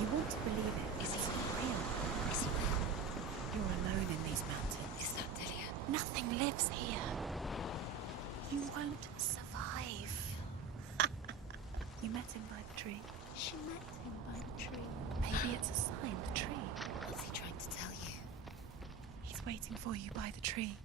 You want to believe it. Is he real? Is he real? You're alone in these mountains. Is that Delia? Nothing lives here. You won't survive. You met him by the tree. She met him by the tree. Maybe it's a sign, the tree. What's he trying to tell you? He's waiting for you by the tree.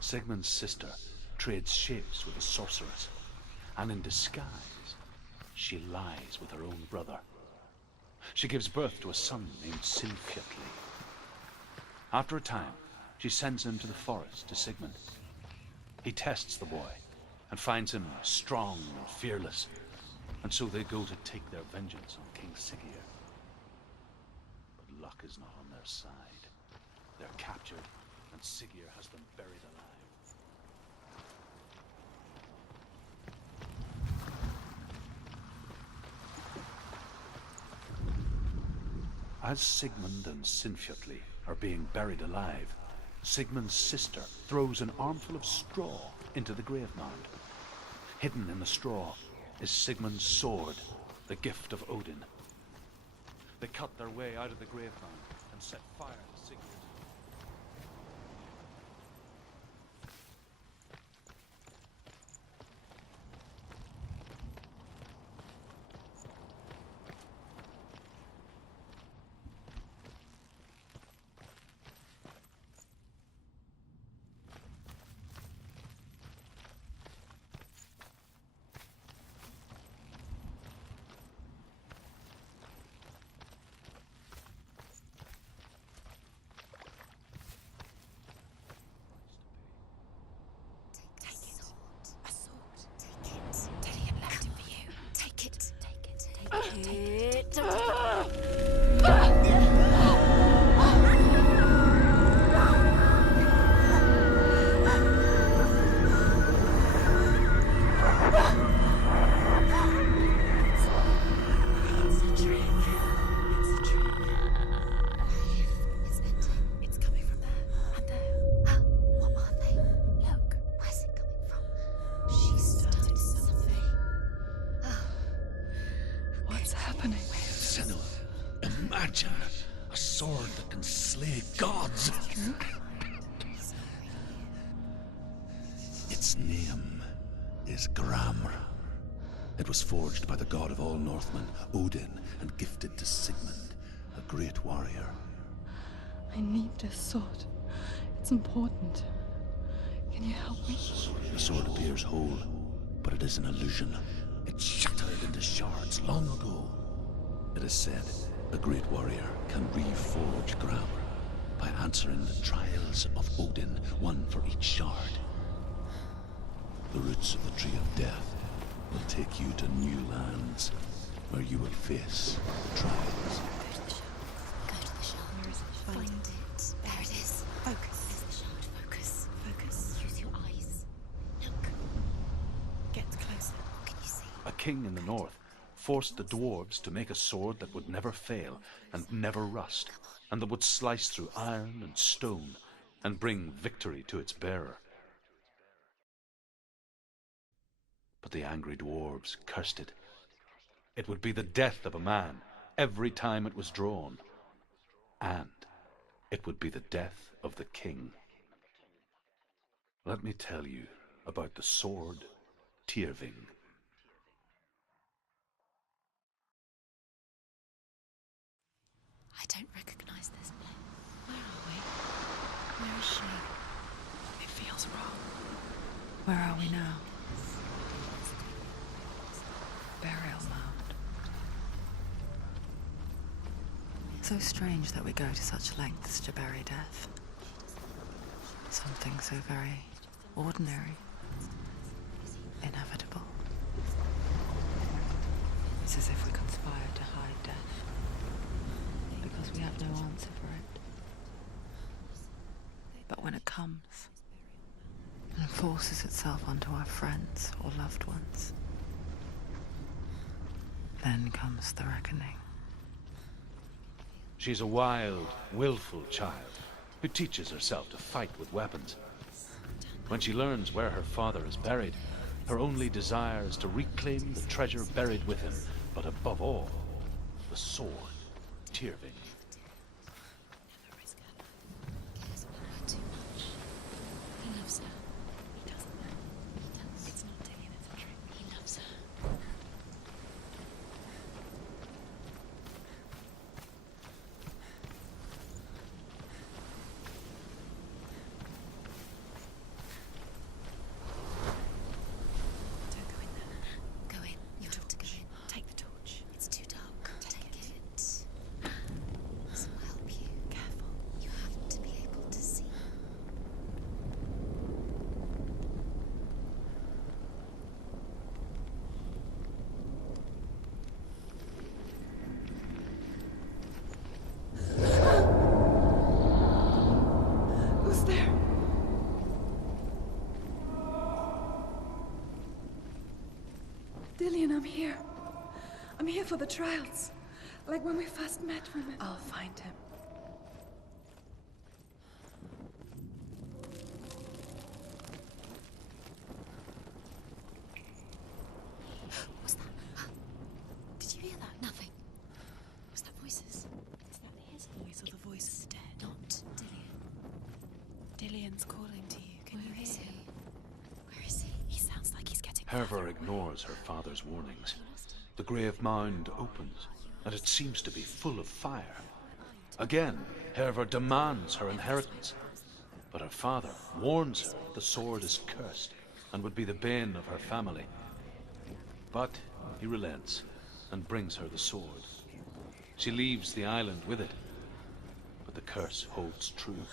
Sigmund's sister trades shapes with a sorceress, and in disguise, she lies with her own brother. She gives birth to a son named Sinfjotli. After a time, she sends him to the forest to Sigmund. He tests the boy and finds him strong and fearless, and so they go to take their vengeance on King Siggeir. But luck is not on their side. They're captured, and Siggeir has them buried alive. As Sigmund and Sinfjotli are being buried alive, Sigmund's sister throws an armful of straw into the grave mound. Hidden in the straw is Sigmund's sword, the gift of Odin. They cut their way out of the grave mound and set fire to Siggeir's. Senua, imagine a sword that can slay gods. Its name is Gramr. It was forged by the god of all Northmen, Odin, and gifted to Sigmund, a great warrior. I need this sword. It's important. Can you help me? The sword appears whole, but it is an illusion. It shattered into shards long ago. It is said a great warrior can reforge Gramr by answering the trials of Odin, one for each shard. The roots of the Tree of Death will take you to new lands where you will face trials. Go to the shard. Where is it? Find it. There it is. Focus. There's the shard. Focus. Focus. Use your eyes. Look. Get closer. What can you see? A king in the north forced the dwarves to make a sword that would never fail and never rust, and that would slice through iron and stone and bring victory to its bearer. But the angry dwarves cursed it. It would be the death of a man every time it was drawn, and it would be the death of the king. Let me tell you about the sword Tyrving. I don't recognize this place. Where are we? Where is she? It feels wrong. Where are we now? Burial mound. So strange that we go to such lengths to bury death. Something so very ordinary, inevitable. It's as if we conspire to hide death, because we have no answer for it. But when it comes, and forces itself onto our friends or loved ones, then comes the reckoning. She's a wild, willful child who teaches herself to fight with weapons. When she learns where her father is buried, her only desire is to reclaim the treasure buried with him, but above all, the sword, Tyrving. Cares about her too much. He loves her. He doesn't know. He does. It's not Dillian, it's a trick. He loves her. Don't go in there. Go in. You have to go in. Take the torch. It's too dark. Take it. This will help you. Careful. You have to be able to see. Who's there? Dillian, I'm here. I'm here for the trials. Like when we first met, remember? I'll find him. What's that? Did you hear that? Nothing. Was that voices? Is that his voice or the voice of the dead? Not Dillian. Dillian's calling to you. Can you Where hear is him? he? Where is he? He sounds like he's getting Hervor ignores her father's warnings. The grave mound opens, and it seems to be full of fire. Again, Hervor demands her inheritance, but her father warns her the sword is cursed and would be the bane of her family. But he relents and brings her the sword. She leaves the island with it, but the curse holds true,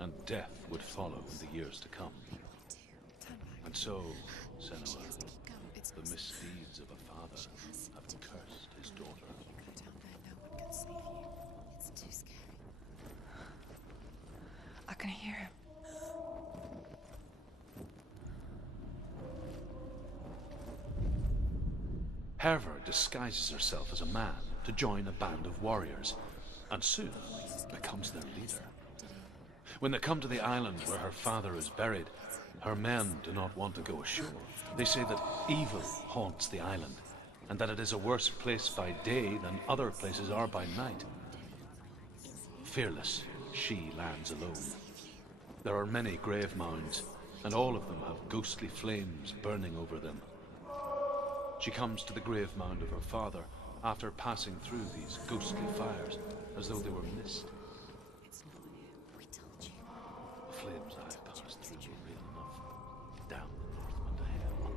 and death would follow in the years to come. And so, Senua, the misdeeds of a father have cursed his daughter. Go down there. No one can save you. It's too scary. I can hear him. Hervor disguises herself as a man to join a band of warriors, and soon becomes their leader. When they come to the island where her father is buried, her men do not want to go ashore. They say that evil haunts the island, and that it is a worse place by day than other places are by night. Fearless, she lands alone. There are many grave mounds, and all of them have ghostly flames burning over them. She comes to the grave mound of her father after passing through these ghostly fires, as though they were mist. It's not him. We told you. The flames I passed through were real enough. Down the Northman to hell.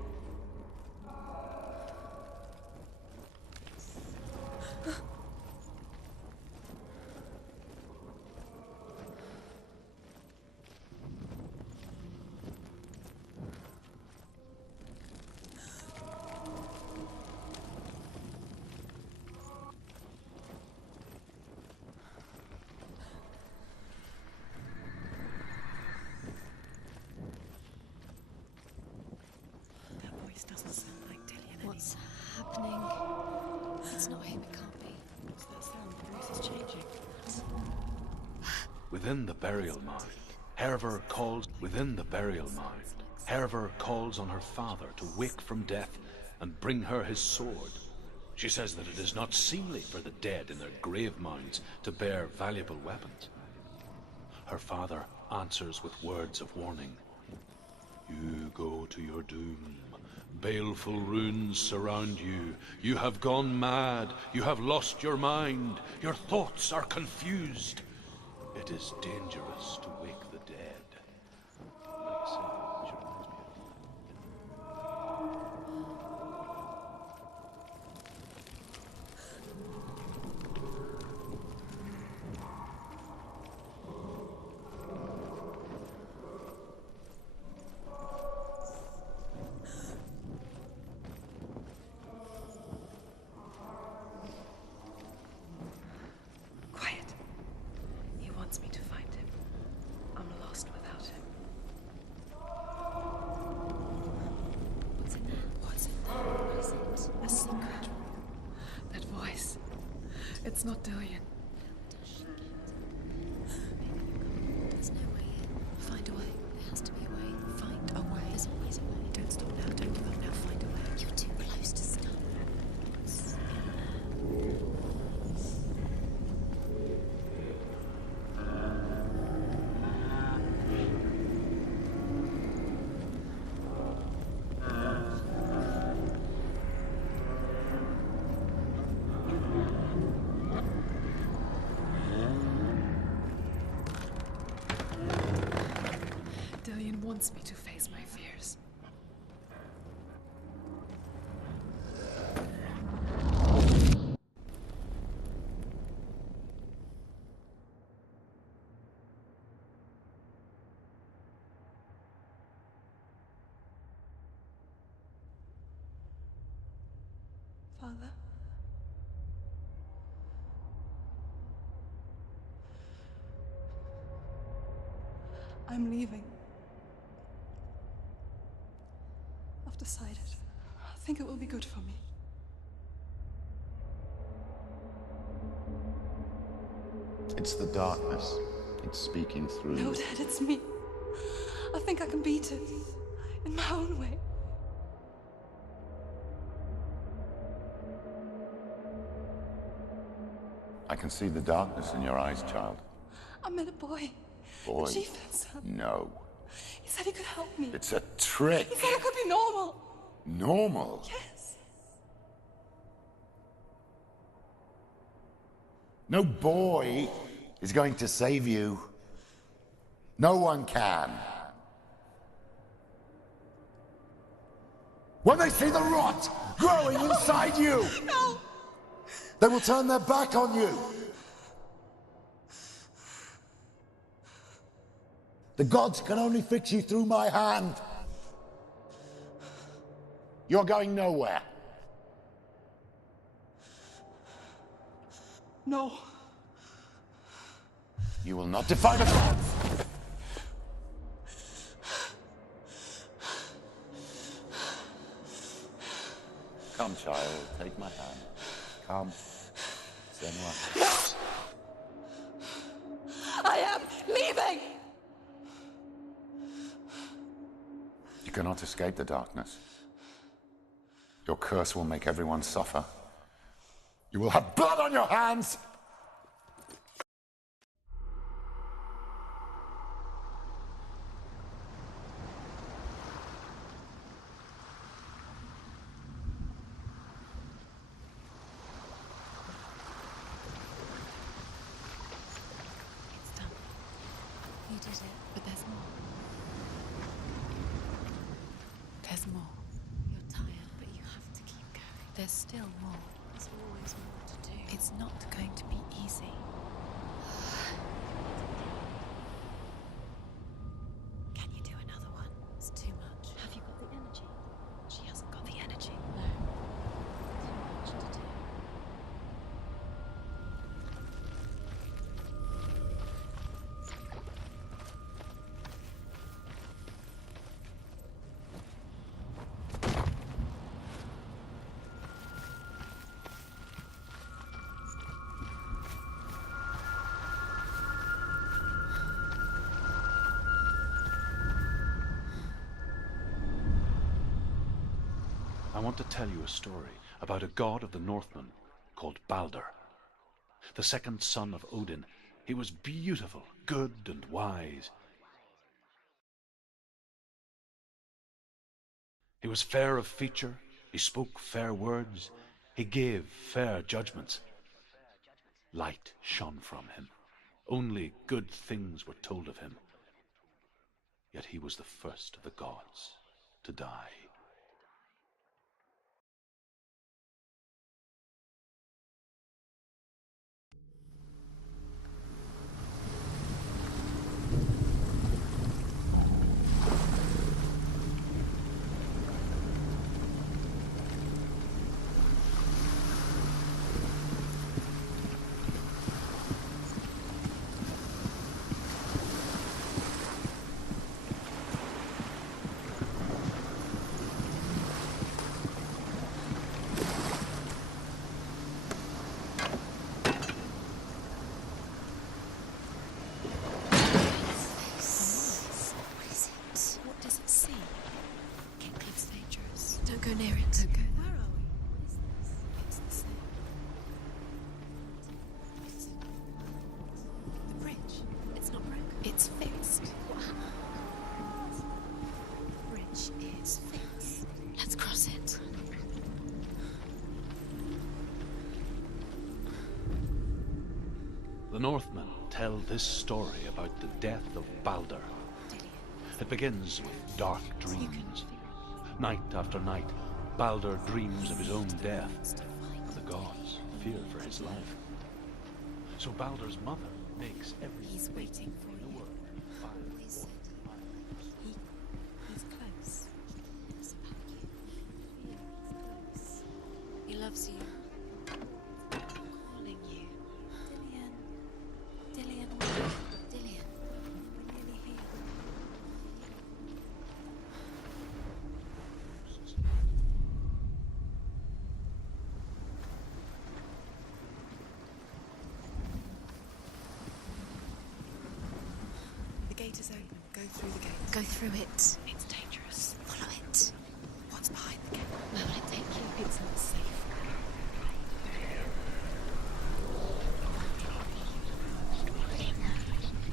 That voice doesn't sound like Dillian What's anymore. happening? It's not him, it can't be. What's that sound? The voice is changing. Within the burial mound, Hervor calls on her father to wake from death and bring her his sword. She says that it is not seemly for the dead in their grave mounds to bear valuable weapons. Her father answers with words of warning. You go to your doom. Baleful runes surround you. You have gone mad. You have lost your mind. Your thoughts are confused. It is dangerous to wake the dead. Like I say, she reminds me of It's not Dillion. Does she get? There's no way in. Find a way. There has to be a way. Find a way. There's always a way. Don't stop now. Don't give up now. Find a way. You're too close to stop. Dillion wants me to face my fears. Father? I'm leaving. I've decided. I think it will be good for me. It's the darkness. It's speaking through No, you. Dad, it's me. I think I can beat it. In my own way. I can see the darkness in your eyes, child. I met a boy. Boy. The chieftain's son. No. He said he could help me. It's a trick. He said I could be normal. Normal. Yes. No boy is going to save you. No one can. When they see the rot growing inside you, No! they will turn their back on you. The gods can only fix you through my hand. You're going nowhere. No. You will not defy the gods. Come, child, take my hand. Come. Senua. I am leaving! You cannot escape the darkness. Your curse will make everyone suffer. You will have blood on your hands! It's done. You did it, but there's more. There's more. You're tired, but you have to keep going. There's still more. There's always more to do. It's not going to be easy. Can you do another one? It's too much. Have you got the energy? She hasn't got the energy. No. Too much to do. I want to tell you a story about a god of the Northmen called Balder. The second son of Odin. He was beautiful, good and wise. He was fair of feature, he spoke fair words, he gave fair judgments. Light shone from him. Only good things were told of him. Yet he was the first of the gods to die. The Northmen tell this story about the death of Balder. It begins with dark dreams. Night after night, Balder dreams of his own death, and the gods fear for his life. So Balder's mother makes every He's waiting for in the you. world find He's close. It's about you. He's close. He loves you. I'm calling you. Dillian, Dillian. we're nearly here. The gate is open. Go through the gate. Go through it. It's dangerous. Follow it. What's behind the gate? Where will it take you? It's not safe.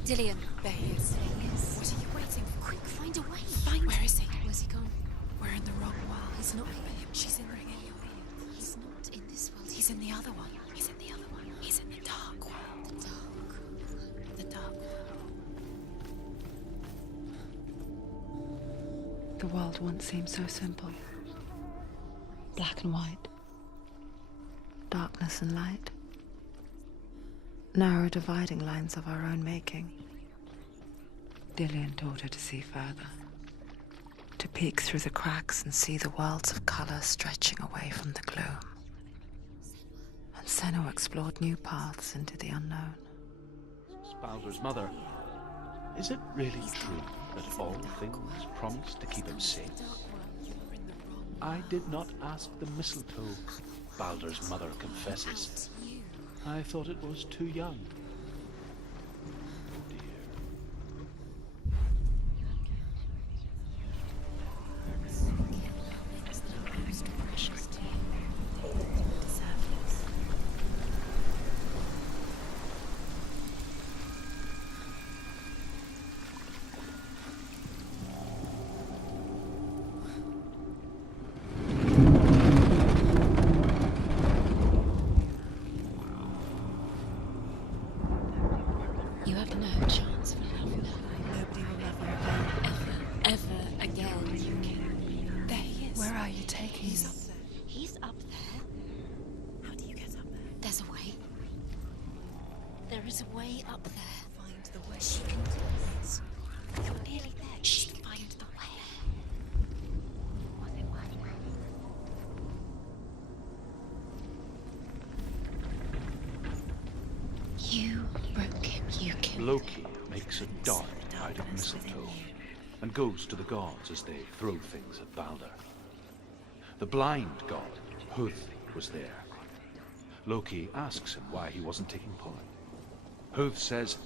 Dillian. There he is. What are you waiting for? Quick, find a way. Where is he? Where's he gone? We're in the wrong world. He's not here. She's in the ring. He's not in this world. He's in the other one. He's in the other one. He's in the dark world. the dark. The dark world. The world once seemed so simple. Black and white. Darkness and light. Narrow dividing lines of our own making. Dillian taught her to see further. To peek through the cracks and see the worlds of color stretching away from the gloom. And Senua explored new paths into the unknown. Balder's mother. Is it really true that all things promise to keep him safe? I did not ask the mistletoe, Balder's mother confesses. I thought it was too young. Oh dear. You have no chance for love. Nobody will love you again. Ever again. There he is. Where are you taking He's me? up there. He's up there. How do you get up there? There's a way. There is a way up there. Find the way. She can do this. You're nearly there. She can find the way. You broke him. You killed him. Loki makes a dart out of mistletoe and goes to the gods as they throw things at Balder. The blind god, Huth, was there. Loki asks him why he wasn't taking part. Huth says,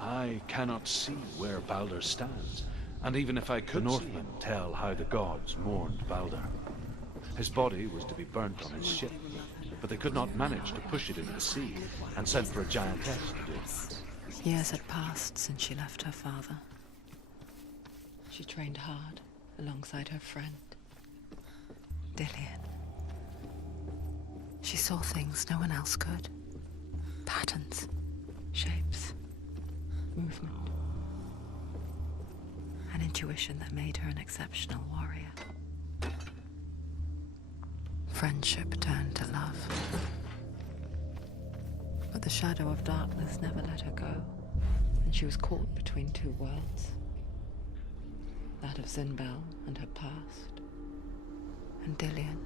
I cannot see where Balder stands, and even if I could, the Northmen tell how the gods mourned Balder. His body was to be burnt on his ship, but they could not manage to push it into the sea and sent for a giantess to do it. Years had passed since she left her father. She trained hard alongside her friend, Dillian. She saw things no one else could. Patterns, shapes, movement. An intuition that made her an exceptional warrior. Friendship turned to love. But the shadow of darkness never let her go, and she was caught between two worlds. That of Zinbel and her past, and Dillian,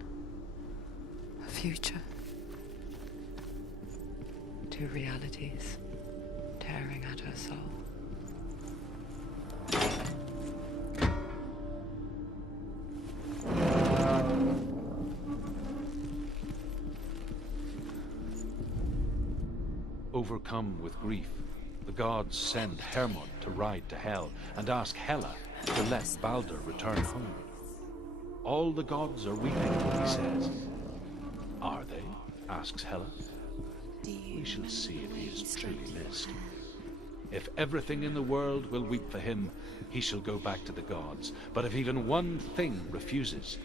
her future. Two realities tearing at her soul. Overcome with grief, the gods send Hermod to ride to Hell and ask Hela to let Balder return home. All the gods are weeping, he says. Are they? Asks Hela. We shall see if he is truly missed. If everything in the world will weep for him, he shall go back to the gods. But if even one thing refuses,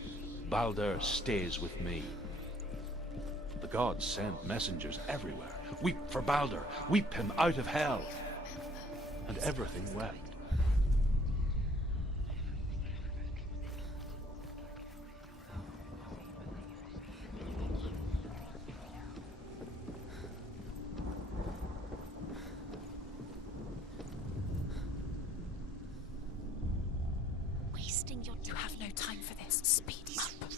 Balder stays with me. The gods send messengers everywhere, Weep for Baldur. Weep him out of hell. And everything wept. Wasting your time. You have no time for this. Speed up.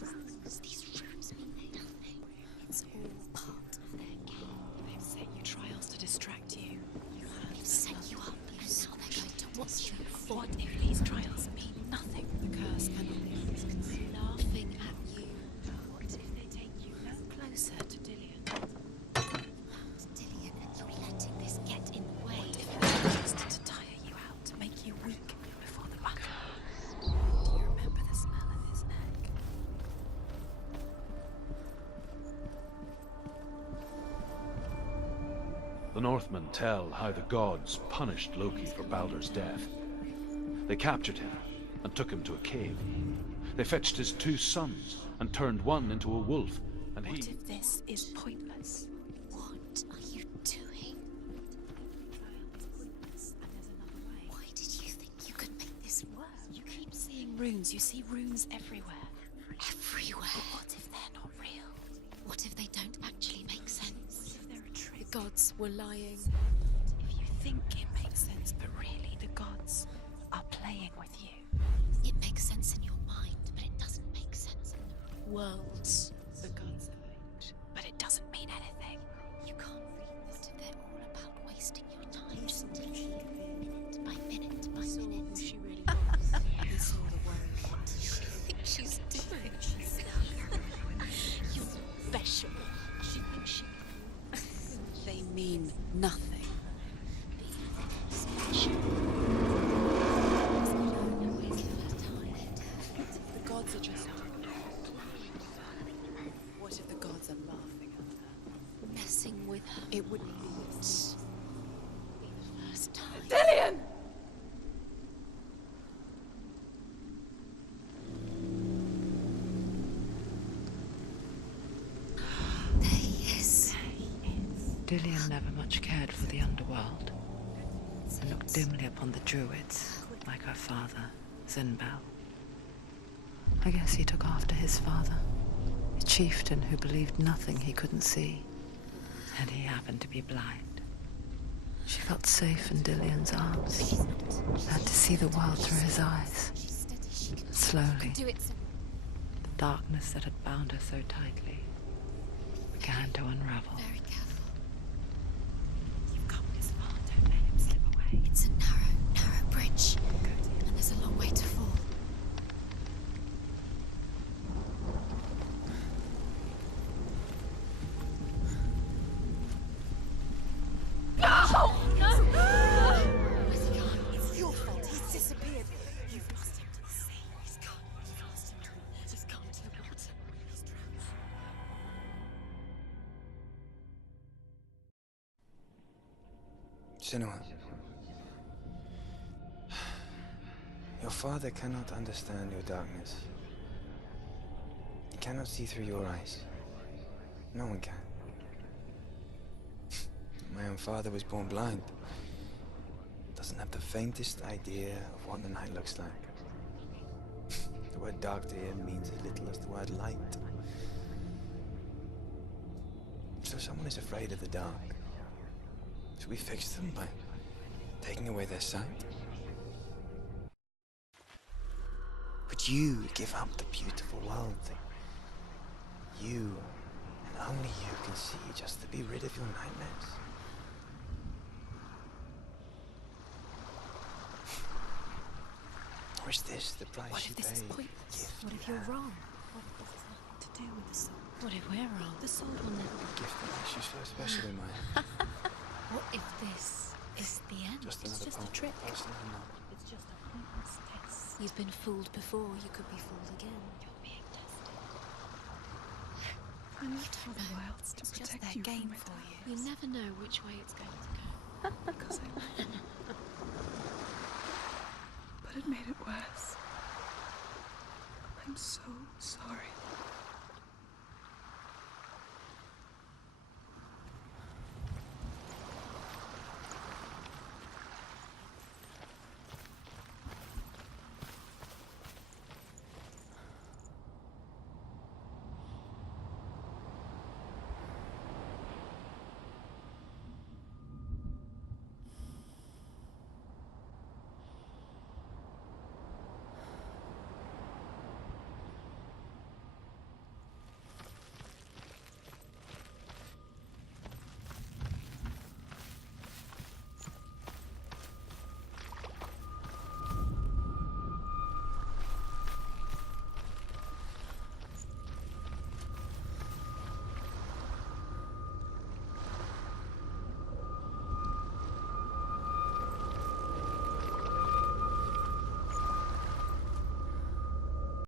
These rooms mean nothing. It's all part of their game. They've set you trials to distract you. You They've set you up, and now they're going to watch you fall. What if these trials mean nothing? The curse cannot be Laughing at you. What if they take you no closer to Dillion? Dillion, and you're letting this get in the way. What if they're used to tire you out, to make you weak before the battle? Do you remember the smell of his neck? The Northmen tell how the gods punished Loki for Baldur's death. They captured him and took him to a cave. They fetched his 2 sons and turned one into a wolf, and What if this is pointless? What are you doing? Why did you think you could make this work? You keep seeing runes. You see runes everywhere. Everywhere. What if they're not real? What if they don't actually make sense? If they're a trick? The gods were lying. If you think it makes sense, but really the gods are playing with you. It makes sense in your mind, but it doesn't make sense in the world. The gods are right, but it doesn't mean anything. You can't read this. They're all about wasting your time. Just minute by minute by minute. Who she really was. He saw the worry. What do you think she's doing? You're special. She thinks she They mean nothing. The gods are just... What if the gods are laughing at her? Messing with her. It wouldn't be be the first time. Dillion! There he is. Dillion never much cared for the underworld and looked dimly upon the druids, like her father, Zinbel. I guess he took after his father, a chieftain who believed nothing he couldn't see, and he happened to be blind. She felt safe in Dillion's arms, had to see the world through his eyes. She's steady. She can Slowly, do it. the darkness that had bound her so tightly began to unravel. Very careful. You've come this far, don't let him slip away. It's a narrow bridge, and there's a long way to fall. Where's he gone? It's your fault. He's disappeared. You've lost him to the sea. He's gone. You've lost him to the... He's gone to the water. He's drowned. Senua, your father cannot understand your darkness. He cannot see through your eyes. No one can. My own father was born blind. Doesn't have the faintest idea of what the night looks like. The word dark to him means as little as the word light. So someone is afraid of the dark. Should we fix them by taking away their sight? Would you give up the beautiful world that you and only you can see just to be rid of your nightmares? Or is this the price What you if this is pay? pointless? Gift What you if you're have? wrong? What if this has nothing to do with the sword? What if we're wrong? The sword will never A gift that makes you so special in my eyes. What if this is the end? Just It's another just a part trick. of personal knowledge. It's just a pointless test. You've been fooled before. You could be fooled again. You're being tested. I lived for the wilds to It's just protect their you game from for my you. You never know which way it's going to go. because I love you. But it made it worse. I'm so sorry.